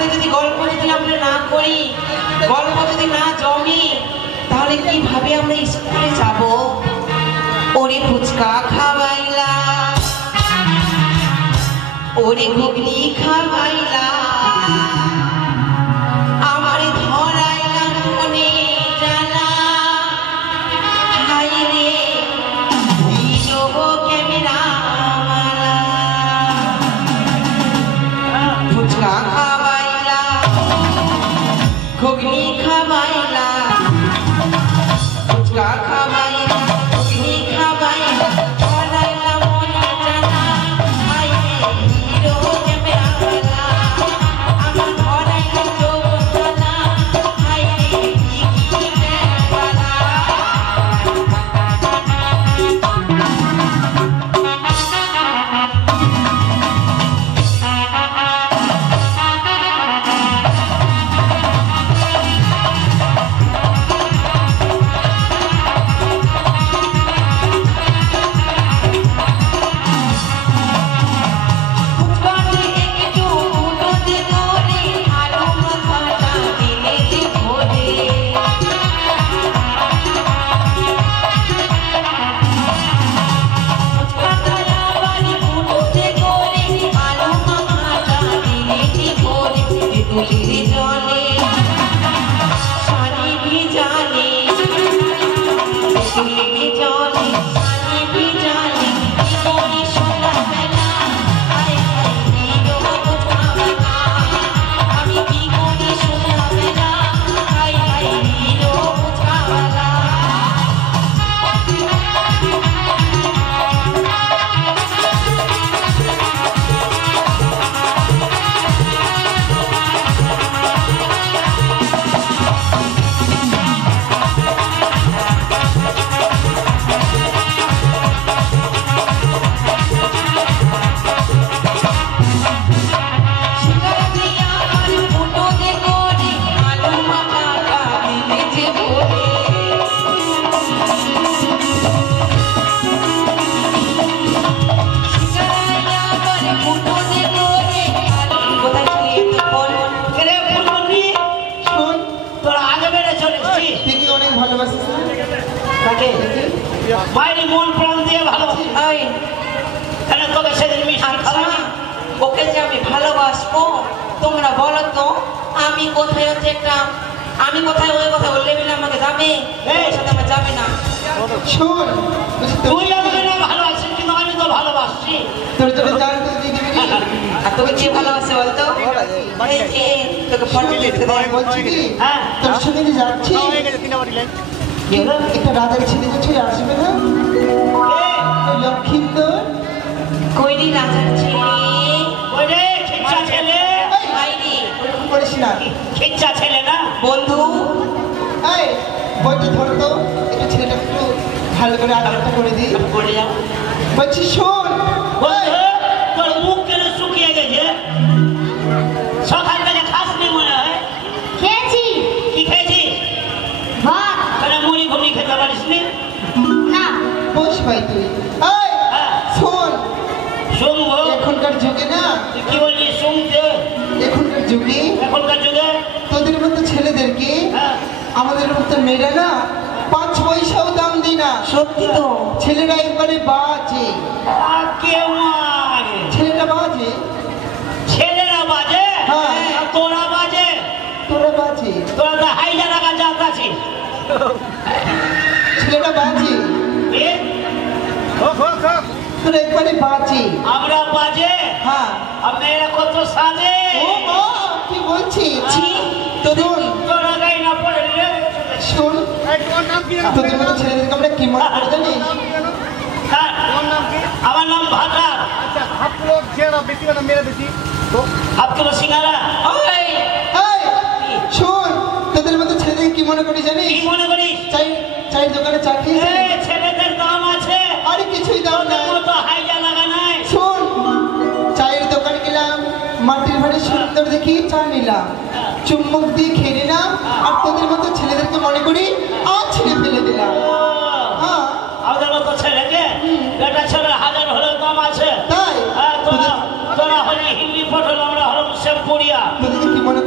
সাথে যদি গল্প যদি আমরা না করি, গল্প যদি না জমে, তাহলে কিভাবে আমরা স্কুলে যাব? ওরে ফুচকা খাওয়াইলা, ওরে ঘুগনি খাওয়াইলা, আমারে ধরাইলা মনে জানা, হাই রে ভিডিও ক্যামেরা ফুচকা খাওয়াইলা, ঘুগনি খাওয়াইলা, ফুচকা খাওয়াইলা, ঘুগনি খাওয়াইলা, ধরাইলা মনে জানা, হাই রে ভিডিও ক্যামেরা আমার ধরাইলা যৌবনা, হাই রে ভিডিও ক্যামেরা। বাইরে মন প্রাণ দিয়ে ভালো কেন তোকে সেদিন ওকে যে আমি ভালোবাসবো, তোমরা বলো তো আমি কোথায় হচ্ছে একটা, আমি কোথায় ওই কথা বললে বিনা আমাকে যাবে, ওর সাথে আমার যাবে না। শোন, তুই আমাকে না ভালোবাসিস কিন্তু আমি তো ভালোবাসছি। আর তোকে কে ভালোবাসে বলতো? তোকে ফটো দেখতে বলছি কি তোর সঙ্গে যে যাচ্ছি একটা রাজার ছেলে যে আসবে না, লক্ষ্মীন্দর কইরি রাজার ছেলে, ওরে খিচ্চা ছেলে, বাইরে ওরকম করিস না, খিচ্চা ছেলে না বন্ধু। এই বইটা ধর তো, একটু ছেলেটা একটু ভালো করে আদরটা করে দিই। করে যাও বলছি শোন, তোর মুখ কেন শুকিয়ে গেছে? সকাল থেকে খাসনি মনে হয়। খেয়েছি। কি খেয়েছি? ভাত। তাহলে মুড়ি ঘুগনি খেতে পারিস নি? না। বস ভাই তুই। এই শোন, শুনবো। এখনকার যুগে না, তুই কি বললি শুনতে? এখনকার যুগে তোদের মতো ছেলেদেরকে আমাদের মতো মেয়েরা না 5 পয়সাও দাম দিই না। সত্যি তো, ছেলেরা একবারে বাজে। ছেলেরা বাজে, ছেলেরা বাজে, তোরা বাজে, তোরা বাজে, তোরা তো হাইজা টাকা জাত আছিস। ছেলেরা বাজে, তোরা একবারে বাজে। আমরা বাজে, হ্যাঁ, আর মেয়েরা কত সাজে। ও মা, কি বলছিস? তোরা গাই না পড়ে রে। শোন, তোদের মতো ছেলেদেরকে আমরা কি মনে করে জানিস? আমার নাম ভাটা। আপনার সিঙ্গারা। শোন, তোদের মতো ছেলেদেরকে কি মনে করি জানিস? কি মনে করিস? চায়ের দোকানে চাকরি, ছেলেদের দাম আছে, আরে কিছুই দাম নাই। হাইজা লাগা নাই। শোন, চায়ের দোকানে গেলাম, মাটির ভাড়ে সুন্দর দেখি চা নিলাম, চুম্বক দিয়ে খেয়ে নিলাম, আর তোদের মতো ছেলেদেরকে মনে করি আর ছেড়ে ফেলে দিলাম। হ্যাঁ, আমাদের মতো ছেলেকে বেটা ছেলে হাজার হলেও দাম আছে। তাই তোরা হলে হিন্দি পটল, আমরা হলাম শ্যামপুরিয়া। তোদেরকে কি মনে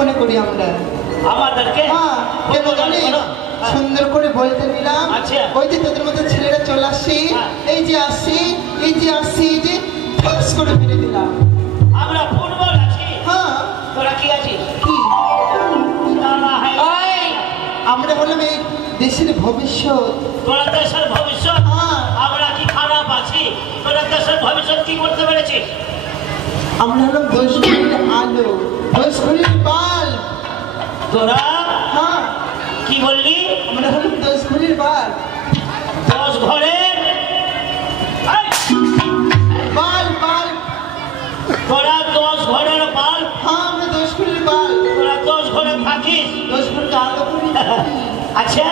মনে করি আমরা। আমাদেরকে হ্যাঁ, কেন জানিস? সুন্দর করে বলতে নিলাম। আচ্ছা। ওই যে তোদের মতো ছেলেরা চলে আসছে, এই যে আসছে, এই যে আসছে, এই যে ঠাস করে ফেলে দিলাম। আমরা ফুটবল আছি, হ্যাঁ, তোরা কি আছিস? কি? সালা হাই। ওই আমরা হলাম এই দেশের ভবিষ্যৎ। তোরা দেশের ভবিষ্যৎ। হ্যাঁ, আমরা কি খারাপ আছি? তোরা দেশের ভবিষ্যৎ কি করতে পেরেছিস? আমরা হলাম 10 ঘড়ির আলো, 10 ঘড়ির বাল। তোরা হ্যাঁ, কি বললি? আমরা হলাম 10 ঘড়ির বাল। 10 ঘরের এই, বাল বাল। তোরা 10 ঘরের বাল। হ্যাঁ, আমরা 10 ঘড়ির বাল। তোরা 10 ঘরে থাকিস। 10 ঘড়ির আলো করি। আচ্ছা,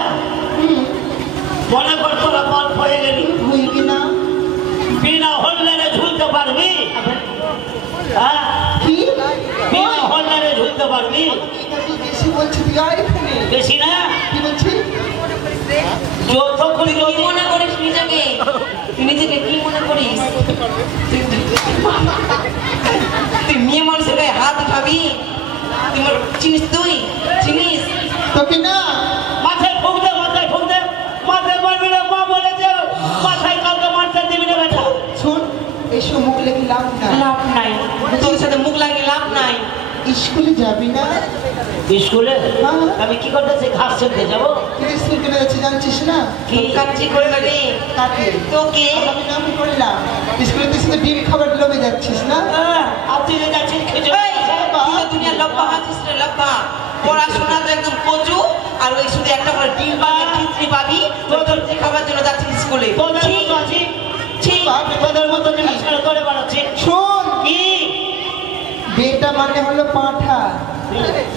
মনে কর তোরা বাল হয়ে গেলি, হইবি না? বিনা হল্লারে ঝুলতে পারবি? হ্যাঁ, কি? বিনা হল্লারে ঝুলতে পারবি? এটা তুই বেশি বলছিস, তুই আয় এখানে। বেশি না? কি বলছিস? যত করি তুই কি মনে করিস নিজেকে? তুই নিজেকে কি মনে করিস? তুই মেয়ে মানুষের গায়ে হাত উঠাবি? তুই চিনিস? তুই চিনিস? তোকে না মাথায় ফুক দে, মাথায় ফুক দে। মাথায় মারবি না, মা বলেছে মাথায় কাউকে মারতে দিবি না বেটা। শোন, এইসব মুখ লেগে লাভ না। লাভ নাই, তোর সাথে মুখ লাগিয়ে লাভ নাই। স্কুলে যাবি না? স্কুলে হ্যাঁ। আমি কি করতেছি? ঘাস চলতে যাবো। তুই স্কুল চলে যাচ্ছিস জানছিস না? কি কাচ্চি করে লাগে কাকে? তোকে। আমি নামই করলাম। স্কুলে তুই শুধু ডিম খাবার লোভে যাচ্ছিস না? আপনি যে যাচ্ছেন খেজুর এই, তুই তো দুনিয়ার লব্বা হাঁচিস রে, লব্বা। পড়াশোনা তো একদম কচু, আর ওই শুধু একটা করে ডিম পাবি, খিচড়ি পাবি, তোর যে খাবার জন্য যাচ্ছিস স্কুলে। তোদের ছি, মতো আছি, ছি। তোদের মতো জিনিস করে করে বাড়াচ্ছি। শোন, কি বেটা মানে হলো পাঁঠা,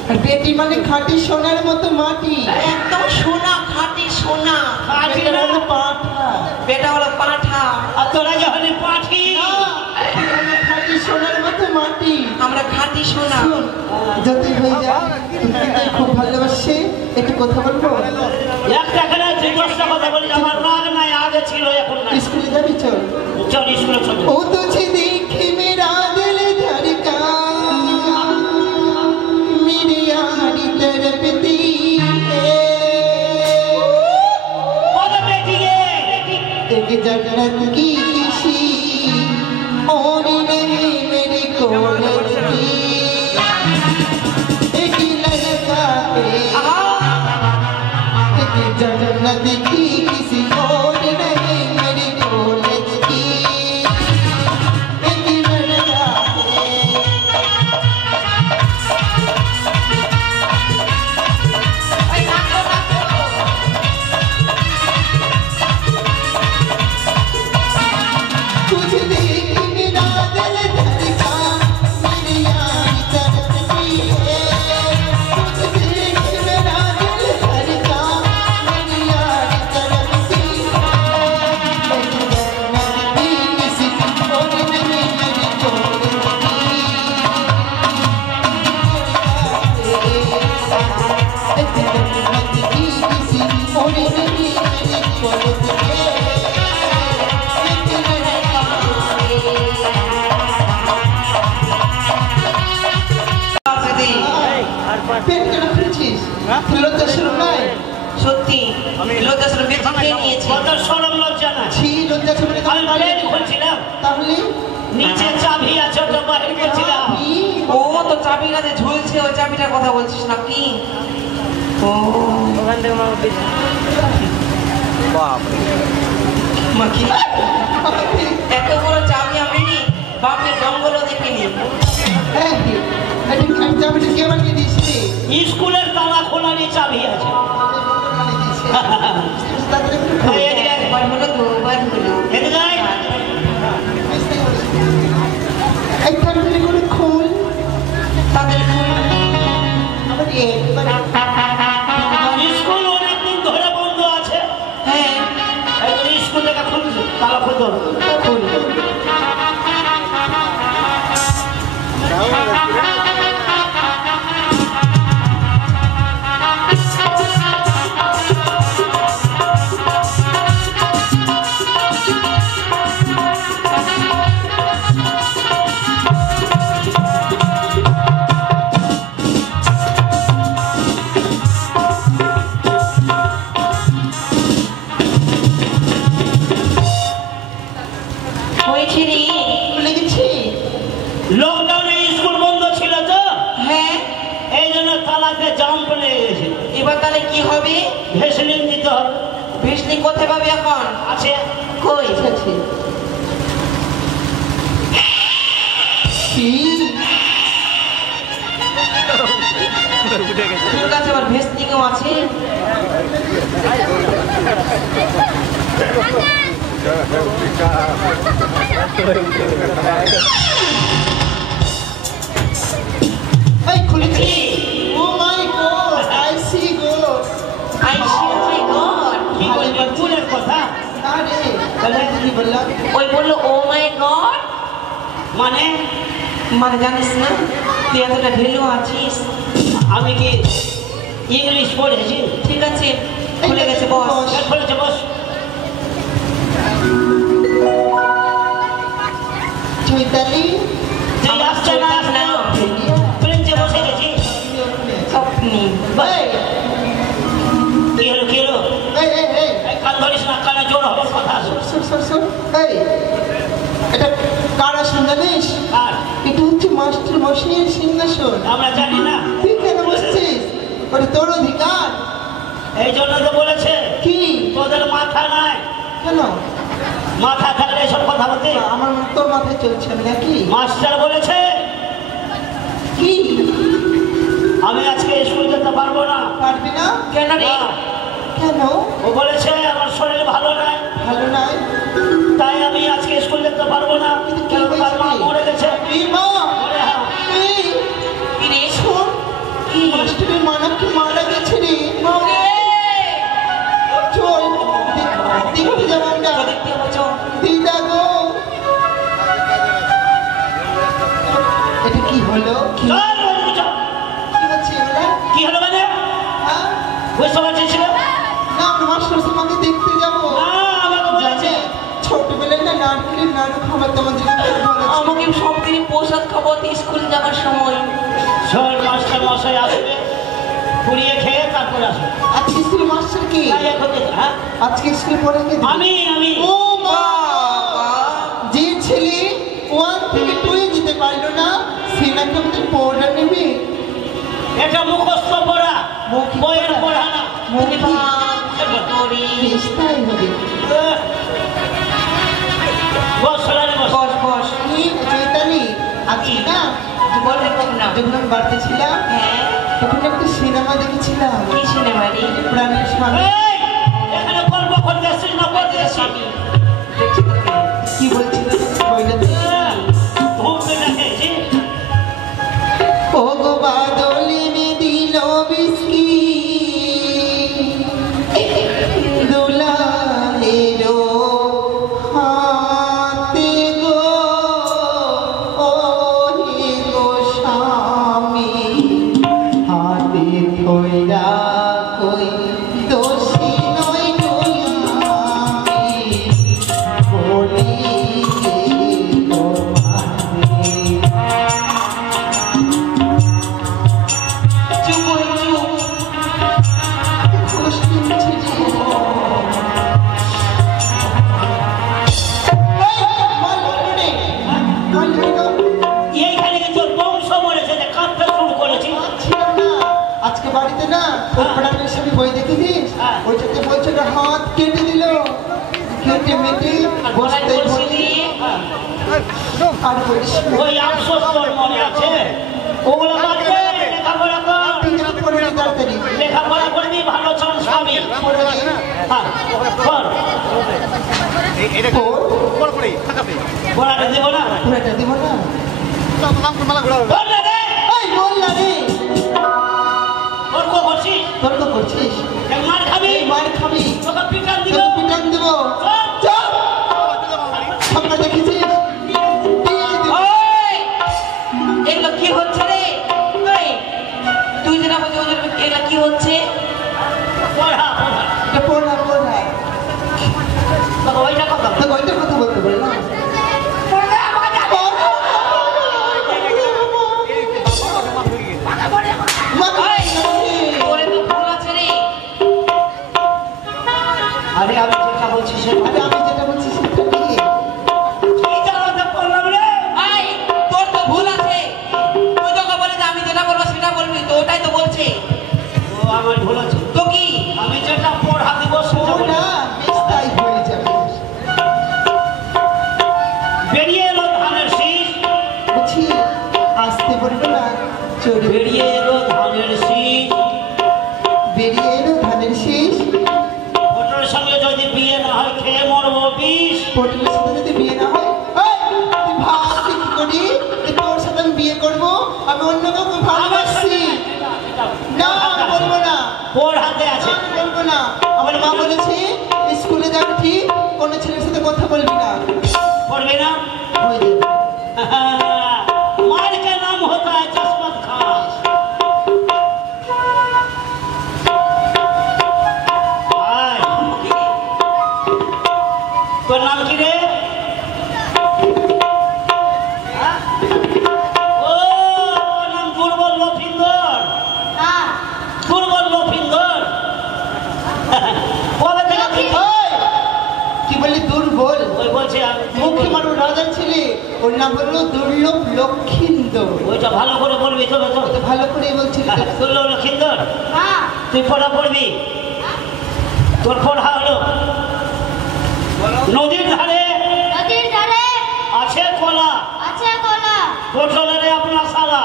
আর বেটি মানে খাঁটি সোনার মতো মাটি। একদম সোনা, খাঁটি সোনা। পাঠি বেটা না? হলো পাঁঠা। বেটা হলো পাঁঠা, আর তোরা যখন পাঠি। না, তুই হলো খাঁটি সোনার মতো মাটি। আমরা খাঁটি সোনা। শোন, যতই হয়ে যা, তোকে তাই খুব ভালোবাসে। একটু কথা বলবো? একটা খেলা 10টা কথা বলি, আমার রাগ নাই, আগে ছিল এখন নাই। স্কুলে যাবি? চল। চল স্কুলে চল। ओ तुझे देखे मेरा दिल धड़का, मेरी यारी तड़पती है, বলো বেটি রে। एक जन्नत की किसी और नहीं मेरी कोलत की, एक लड़का है, एक जन्नत की किसी और नहीं मेरी कोलत की, एक लड़का है। এই, নাচো, নাচো। तुझे देख मेरा दिल धड़का, मेरी यारी तड़पती है, तुझे देख मेरा दिल धड़का, मेरी यारी तड़पती है, एक जन्नत की किसी और नहीं मेरी कोलत की, एक जन्नत की किसी और नहीं मेरी कोलत की, एक लड़का দিদি, পেট কেন খুঁজছিস? তুই লজ্জা শরম নাই? সত্যি লজ্জা শরম বেঁচে খেয়ে নিয়েছি। কত সরম লজ্জা না। ছি, লজ্জা শরম নেই। আমি প্লেন খুলছিলাম, তাহলে নিচে চাবি আছে, ওটা বাহির করছিলাম। কি? ও তো চাবি কাছে ঝুলছে, ওই চাবিটার কথা বলছিস নাকি? ও মা কি? এত বড় চাবি আমি বাপের জঙ্গলও দেখিনি। এই, এটা কি আমি চাবিটা কে বানিয়ে দিয়েছি? স্কুলের তালা খোলা নিয়ে চাবি আছে। তাড়াতাড়ি করে খোল। এই এদিকে আয়, বার হলো তো, বার হলো। এদিকে আয়। এই তাড়াতাড়ি করে খোল। তাদের আবার একবার স্কুল অনেকদিন ধরে বন্ধ আছে। হ্যাঁ, এই তো স্কুল থেকে খুলছে, তালা খুলতে হবে। খোল। ভেসলিন দিতে হবে। ভেসলিন কোথায় পাবি এখন? আছে কই? আছে কি তোর কাছে আবার ভেসলিনও আছে? এই খুলেছি oh my God I see God I see God. কি বলবি ফুলের কথা? আরে তাহলে কি বললাম ওই বললো ও মাই গড, মানে মানে জানিস না তুই এতটা ভ্যালু আছিস। আমি কি ইংলিশ পড়েছি? ঠিক আছে খুলে গেছে বস। খুলেছে বস। চৈতালি তুই আসছে না না বেঞ্চে বসে গেছি। স্বপ্নি এই কি হলো কি হলো? এই এই এই এই কান ধরিস না, কানে জোর হবে কথা আছে। সর সর সর এই এটা কারা জানিস? আর এটা হচ্ছে মাস্টার মশাইয়ের সিংহাসন। আমরা জানি না। তুই কেন বসছিস? ওটা তোর অধিকার। এই জন্য তো বলেছে কি তোদের মাথা নাই। কেন মাথা থাকলে এসব কথা বলতে। আমার তোর মাথায় চলছে আমি নাকি? মাস্টার বলেছে কি আমি আজকে স্কুল যেতে পারবো না। পারবি না? কেন রে? না, কেন ও বলেছে আমার শরীর ভালো নাই, ভালো নাই? তাই আমি আজকে স্কুল যেতে পারবো না। কিন্তু কি কারণ তার মা হয়েছে? মরে গেছে। এই মা মরে হ্যাঁ। এই কি রে? শোন কি? মাস্টারের মানাকে মারা গেছে রে। ওরে! চল দেখতে যাবো আমরা। তো দেখতে হবে, চল। দিদা গো এটা কি হলো? কি চল, বন্ধু, চল। কি হচ্ছে এগুলা? কি হলো মানে? হ্যাঁ? বুঝতে পারছিস না? না আমরা মাস্টার সাহেবকে দেখতে যাবো। না, আমাকে বলেছে। ছোটবেলায় না নারকেলের নাড়ু খাবার তোমার জন্য খুব ভালো ছিল। আমাকে সব দিন প্রসাদ খাবো স্কুল যাওয়ার সময়। শোন, মাস্টার মশাই আসবে, পুড়িয়ে খেয়ে তারপর আসবে। আজকে স্কুল মাস্টার কি? তাই এখন দেখো, হ্যাঁ? আজকে স্কুল পড়ে কে দিবে? আমি ও মা! বাবা! যে ছেলে 1 থেকে 2 এ যেতে পারলো না সে নাকি আমাদের পড়া নেবে। এটা মুখস্থ পড়া, বইয়ের পড়া না। তুমি ভাব কি করি? বেশ তাই হবে। বস, রানী বস। বস বস। কি চৈতালি আজকে না বল রে না। যখন আমি বাড়িতে ছিলাম হ্যাঁ, তখন একটা সিনেমা দেখেছিলাম কি সিনেমা রে? প্রাণের স্বামী। এই, এখানে গল্প করতে আসছিস না বলতে আসছিস? দেখছি তোকে। কি বলছিল বইটাতে? ঘুম পেটে খেয়েছি। ও গো বাদলে মে দিল বিস্কি দুলালেরো হাতে গো ও হে গো স্বামী হাতে ধইরা কই দোষী নই গো আমি বলি তোমারে চুপ হয়ে চুপ। কষ্ট হচ্ছে রে। এইখানে কি তোর বংশ মরেছে যে কাঁদতে শুরু করেছিস? আজকে বাড়িতে না তোর প্রাণের স্বামী বই দেখেছিস? হ্যাঁ। ওইটাতে বলছে ওটা হাত কেটে দিল কেটে মেটে আর গলায় বসতে বলছি বলি দিয়ে আর বলিস না। ওই আফসোস তোর মনে আছে? ওগুলো বাদ দে, লেখাপড়া কর। তুই যেন পড়বি তাড়াতাড়ি লেখাপড়া করবি, ভালো চান্স পাবি। পড়বি। হ্যাঁ, কর। পড়াটা দেবো না? পুরোটা দিব না? কর না রে। এই বল না রে তর্ক করছিস? তর্ক করছিস? এক মার খাবি, এই মার খাবি তোকে পিটান দিব। তোকে পিটান দেব। চল সামনে দেখেছিস? দিয়ে দিব। ওই! এগুলো কি হচ্ছে রে? ওই! তুই যেটা বলছিস ওদের এগুলো কি হচ্ছে? পড়া, পড়া। এটা পড়া পড়া তোকে ওইটা কথা বল। তো ওইটার কথা বলতে বললাম ওই! ওরে তো ভুল আছে রে। আরে আমি যেটা বলছি সেটা আরে আমি যেটা বলছি সেটা কি? কি জানাতে করলাম রে? এই, তোর তো ভুল আছে। তুই তোকে বলে যে আমি যেটা বলবো সেটা বলবি, তো ওটাই তো বলছে। ও আমার ভুল আছে। তো কি? আমি যেটা পটলের সাথে যদি বিয়ে না হয়, তুই ভাবছি কি করি যে তোর সাথে আমি বিয়ে করবো, আমি অন্য কাউকে ভালোবাসি না, আমি বলবো না, ওর হাতে আছে। আমি বলবো না। আমার মা বলেছে স্কুলে যাবি ঠিক, কোনো ছেলের সাথে কথা বলবি না, পড়বে না। হয়ে যাবে। मार का नाम होता है जसमत खान। तो नाम की रे? ओ नाम दुर्बल लफिंगर। हाँ दुर्बल लफिंगर। কবে থেকে এই, কি বললি দুর্বল? ওই বলছে মুখে মানুষ রাজার ছেলে, ওর নাম হলো দুর্লভ লক্ষিন্দর। ওইটা ভালো করে বলবি তবে তো। তো ভালো করে বলছিলি তো। দুর্লভ লক্ষিন্দর हाँ তুই পড়া পড়বি। তোর পড়া হলো নদীর ধারে नदीर धारे আছে কলা, अच्छा कोला পটলের আপনার সালা।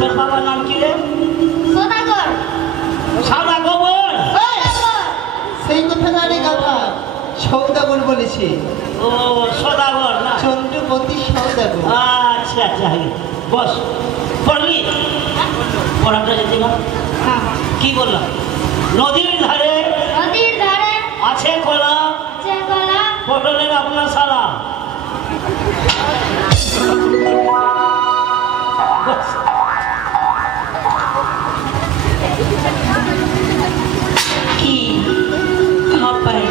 তোর বাবার নাম কি রে? सोनागर সাদা গোবর। सोनागर সেই কথা না রে গাধা, সৌদাগর বলেছে, ও সদাগর না? চন্দ্রপতি সৌদাগর। আচ্ছা আচ্ছা বস পড়লি পড়াটা যদি না हाँ কি বললাম? নদীর ধারে नदीर धारे আছে কলা, अच्छा कोला পটলের আপনার সালা। বস। কি হাঁপায়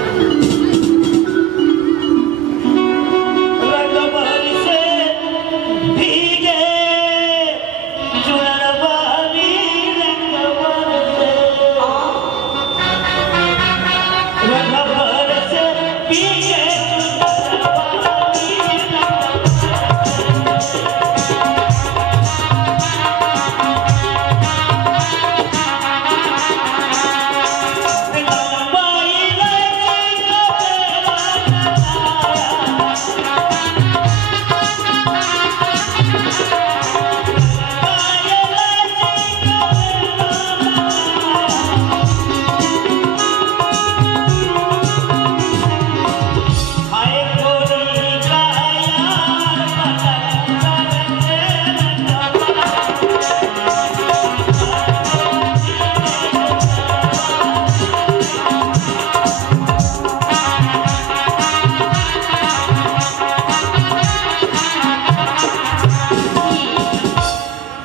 रंग बरसे भीगे चुनर वाली रंग बरसे। रंग बरसे भीगे चुनर वाली रंग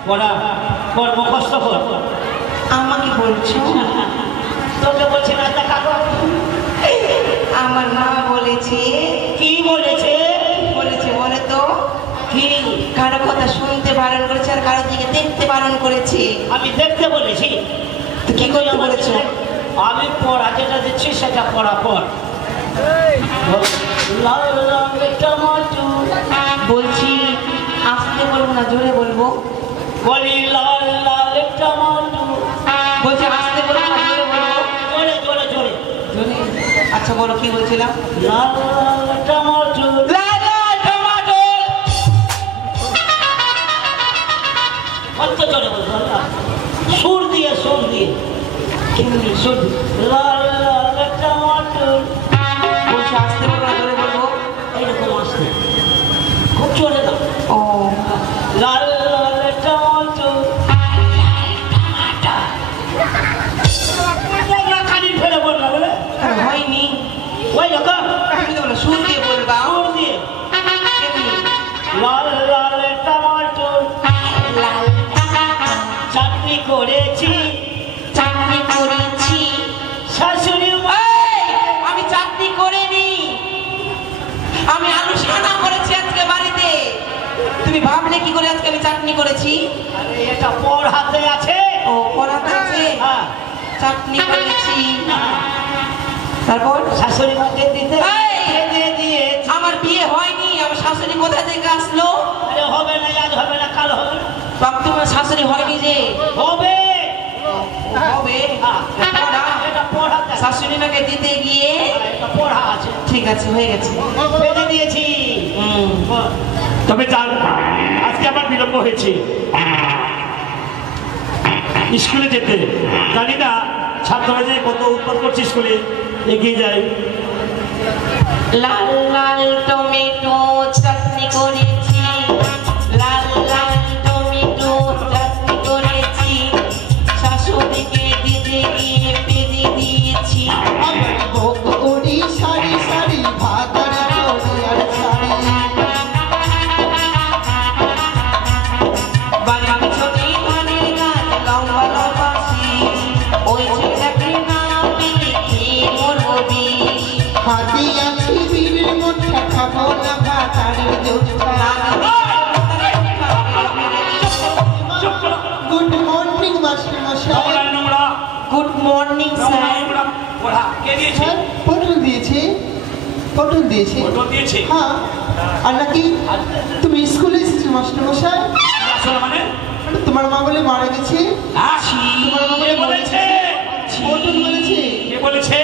পড়া পড় মুখস্থ কর। আমাকে বলছো? তোকে বলছি না তা কাকু আমার মা বলেছে। কি বলেছে? বলেছে বলে তো, কি? কারো কথা শুনতে বারণ করেছে আর কারো দিকে দেখতে বারণ করেছে। আমি দেখতে বলেছি। তো কি করতে বলেছো? আমি পড়া যেটা দিচ্ছি সেটা পড়া পড়। লাল রঙের টমেটো বলছি আস্তে বলবো না জোরে বলবো? বলি লাল লাল টমেটো। বলছি আস্তে বলবো না জোরে বলবো? জোরে জোরে জোরে জোরে। আচ্ছা বলো কি বলছিলাম? লাল লাল টমেটো। লাল লাল টমেটো। কত জোরে বলবো? সুর দিয়ে সুর দিয়ে কেমনি সুর দিয়ে। লাল লাল টমেটো। বলছি আস্তে বলবো না জোরে বলবো? এইরকম আসছে খুব জোরে দাও। ও লাল লাল টমেটো। খালি ফেলে বললো বলে হয়নি। ওই রকম তুমি তো বলো সুর দিয়ে বলবা। সুর দিয়ে কেমনি? লাল লাল টমেটো। লাল চাটনি করেছি চাটনি করেছি। শাশুড়ি মা। এই, আমি চাটনি করিনি, আমি আলু সানা করেছি আজকে বাড়িতে। তুমি ভাবলে কি করে আজকে আমি চাটনি করেছি? আরে এটা পর হাতে আছে। ও পড়াতে আছে। হ্যাঁ চাটনি করেছি। তারপর শাশুড়ি মাকে দিতে এই! দিয়ে দিয়েছি। আমার বিয়ে হয়নি, আমার শাশুড়ি কোথা থেকে আসলো? আরে হবে না, আজ হবে না, কাল হবে না। বাপ তোমার শাশুড়ি হয়নি যে? হবে। হবে। হ্যাঁ, পড়া। এটা পর হাতে আছে। শাশুড়ি মাকে দিতে গিয়ে এটা পড়া আছে। ঠিক আছে হয়ে গেছে। বেঁধে দিয়েছি। হুম। তবে জান আজকে আমার বিলম্ব হয়েছে। স্কুলে যেতে জানি না ছাত্ররা যে কত উৎপাদ করছে স্কুলে এগিয়ে যায়। লাল লাল টমেটো চাটনি করেছি, লাল লাল টমেটো চাটনি করেছি, শাশুড়িকে দিতে গিয়ে পেরে দিয়েছি। আমার ভোগ করি সারি সারি ভাতার করি আর সারি। বাড়ির পিছনে ধানের গাছ লম্বা লম্বা শীষ, ওই ছেলেটাকে না পেলে খেয়ে মরবো বিষ। হাতি আছি বীরের মোটা খাবো না ভাতারের জোটা। গুড মর্নিং মাস্টার মশাই। Good morning sir. স্যার পটল দিয়েছে, পটল দিয়েছে। হ্যাঁ, আর নাকি তুমি স্কুলে এসেছো মাস্টার মশাই? মানে তোমার মা বলে মারা গেছে। তোমার মা বলে বলেছে, পটল বলেছে। কে বলেছে?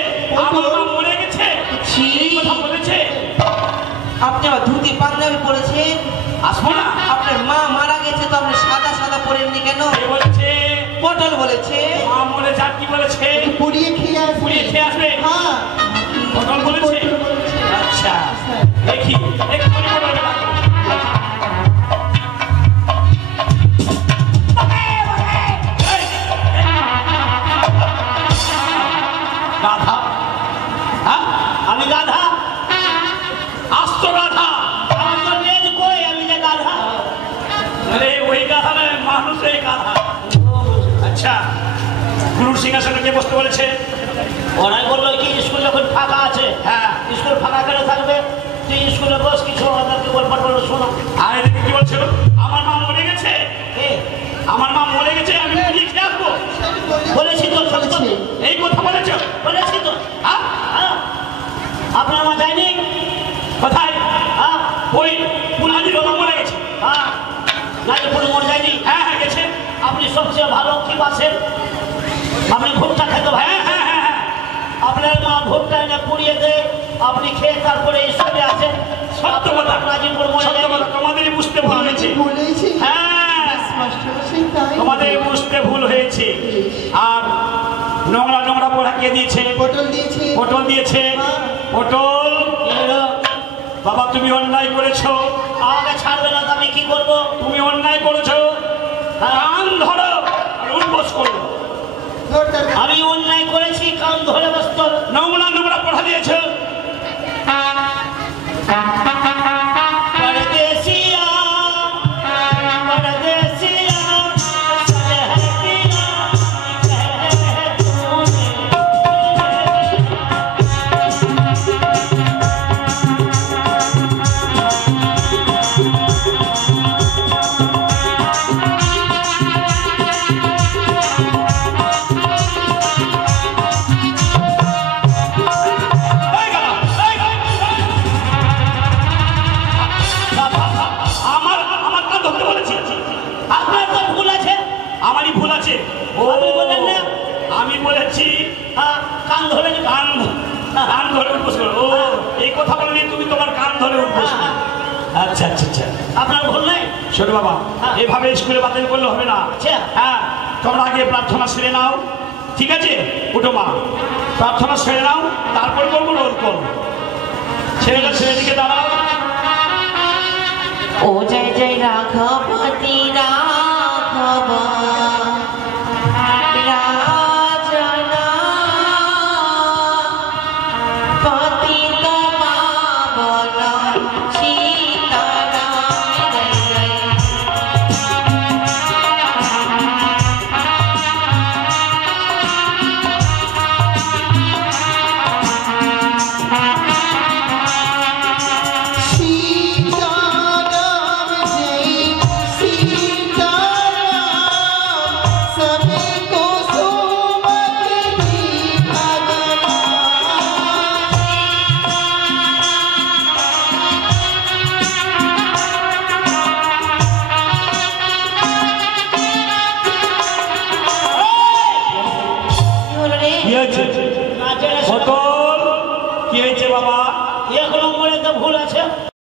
আমার মা মরে গেছে। এই কথা বলেছে। আপনি আবার ধুতি পাঞ্জাবি পরেছেন। আসবো না। আপনার মা মারা গেছে তো আপনি সাদা সাদা পরেননি কেন? কে বলেছে? পটল বলেছে। মা মরে যাক কি বলেছে? পুড়িয়ে খেয়ে আসবে। পুড়িয়ে খেয়ে আসবে? হ্যাঁ, পটল বলেছে। পটল বলেছে। আচ্ছা দেখি এক্ষুনি পটল ডাকো। গাধা? হ্যাঁ আমি গাধা? আস্ত গাধা? আমার তো লেজ কই, আমি যে গাধা? আরে ওই গাধা না, মানুষ এই গাধা। আচ্ছা গুরুর সিংহাসনে কে বসতে বলেছে? ওরাই বললো কি স্কুল যখন ফাঁকা আছে, হ্যাঁ স্কুল ফাঁকা করে থাকবে, তুই স্কুলে বস, কিছু আমাদেরকে গল্প বলো শোনো। আর এদিকে কি বলছিল? আমার মা মরে গেছে। আমার মা মরে গেছে, আমি পুড়িয়ে খেয়ে আসবো। বলেছি তো, সত্য এই কথা বলেছ? বলেছি তো। আপনার মা যায়নি কোথায়? ওই পুনাজির মা মরে গেছে। হ্যাঁ নাজিপুর মরে যায়নি? হ্যাঁ হ্যাঁ গেছে। আপনি সবচেয়ে ভালো কি বাসেন? আপনি ভুট্টা খেতে ভাই? হ্যাঁ হ্যাঁ হ্যাঁ। আপনার মা ভুট্টা এনে পুড়িয়ে দেয়, আপনি খেয়ে তারপরে স্কুলে আসেন। সত্য কথা। নাজিপুর মরে যায়নি। তোমাদেরই বুঝতে ভুল হয়েছে। বলেছি। হ্যাঁ মাস্টার মশাই তাই তোমাদের বুঝতে ভুল হয়েছে। আর নোংরা নোংরা পোড়া কে দিয়েছে? পটল দিয়েছে। পটল দিয়েছে। পটল বাবা তুমি অন্যায় করেছো, আমাকে ছাড়বে না তো আমি কি করবো? তুমি অন্যায় করেছো, কান ধরো আর উঠবোস করো। আমি অন্যায় করেছি, কান ধরে বসত। নোংরা নোংরা পোড়া দিয়েছো। परदेसिया परदेसिया सहतिया আমি বলেছি কান ধরে কান ধরে উঠবোস করো। ও এই কথা বললি তুমি, তোমার কান ধরে উঠবোস। আচ্ছা আচ্ছা আচ্ছা আপনার ভুল নাই। ছোট বাবা এভাবে স্কুলে বাতিল করলে হবে না। হ্যাঁ তোমরা আগে প্রার্থনা সেরে নাও, ঠিক আছে? উঠো মা, প্রার্থনা সেরে নাও, তারপর করবো রোল করবো। ছেলেটা ছেলেদিকে দাঁড়াও। ও জয় জয় রাঘবতী রাঘব রাজনা পতিত পাবন সীতারাম জয় জয়। কি হয়েছে বাবা? এক নম্বরে তো ভুল আছে।